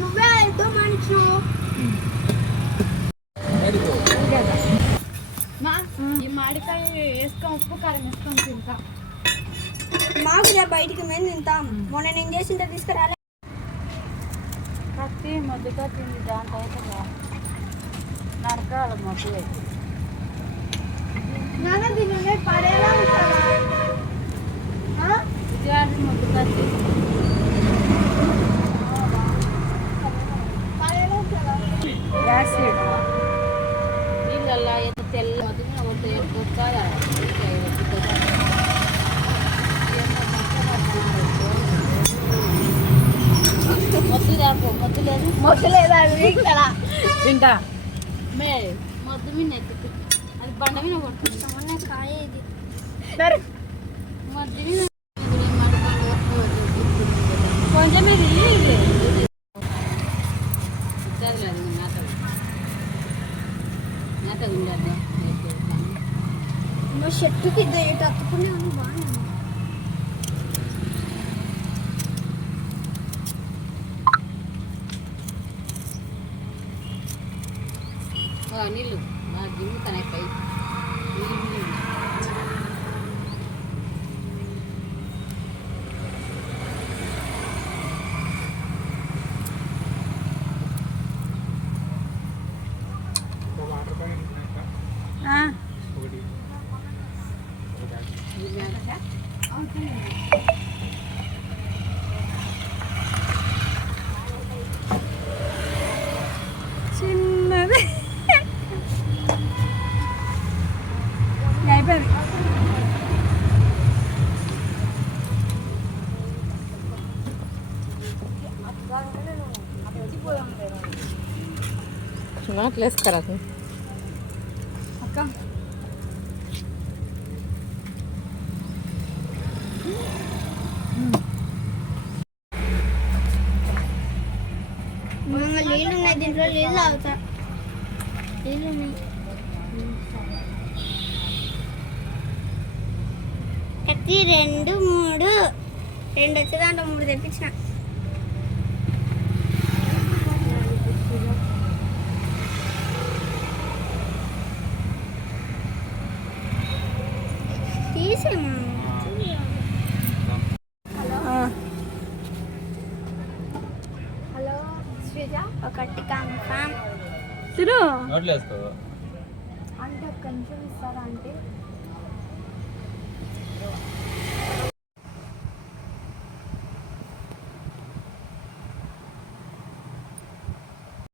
నువ్వే ఇద్దో మనిషి ఈ మామిడికాయ వేసుకొని ఉప్పు కారం వేసుకొని తింటా. మాకు బయటికి మేము తింటాం. మొన్న నేను చేసింటే తీసుకురాలే. కత్తి మొద్దుగా తింది దాంట్లో అయితే నరకాలి ఉంటావా విజయాన్ని మొద్దు కత్తి పడేలా ఉంటావా యాసిడ్ నీళ్ళల్లో ఎంత తెల్ల మొద్దు ఒక మొద్దు లేదు ఇక్కడ. తింటా. మే మొద్దు మీద అది బండ మీద కొట్టుకుంటాం. మొన్న కాయ ఇది మొద్దు మీద. కొంచెం ఇది చెట్టుకి అత్తుకునే ఉంది బాగానే నీళ్ళు మా గిన్నె తన పై నీళ్ళు నీళ్ళు. ఇది మేడకా? చిన్నది అయిపోయింది. నాట్లేస్ కరా అక్క. నీళ్ళు ఉన్నాయి దీంట్లో నీళ్ళు తాగుతా. నీళ్ళు ఉన్నాయి. కత్తి రెండు మూడు. రెండు వచ్చే దాంట్లో మూడు తెప్పించిన. తీసేమా హలో శ్రీజ. ఒకటి కన్ఫామ్. తిరు నోట్లో వేసుకో అంటే కొంచెం ఇస్తారా అంటే? Thank you.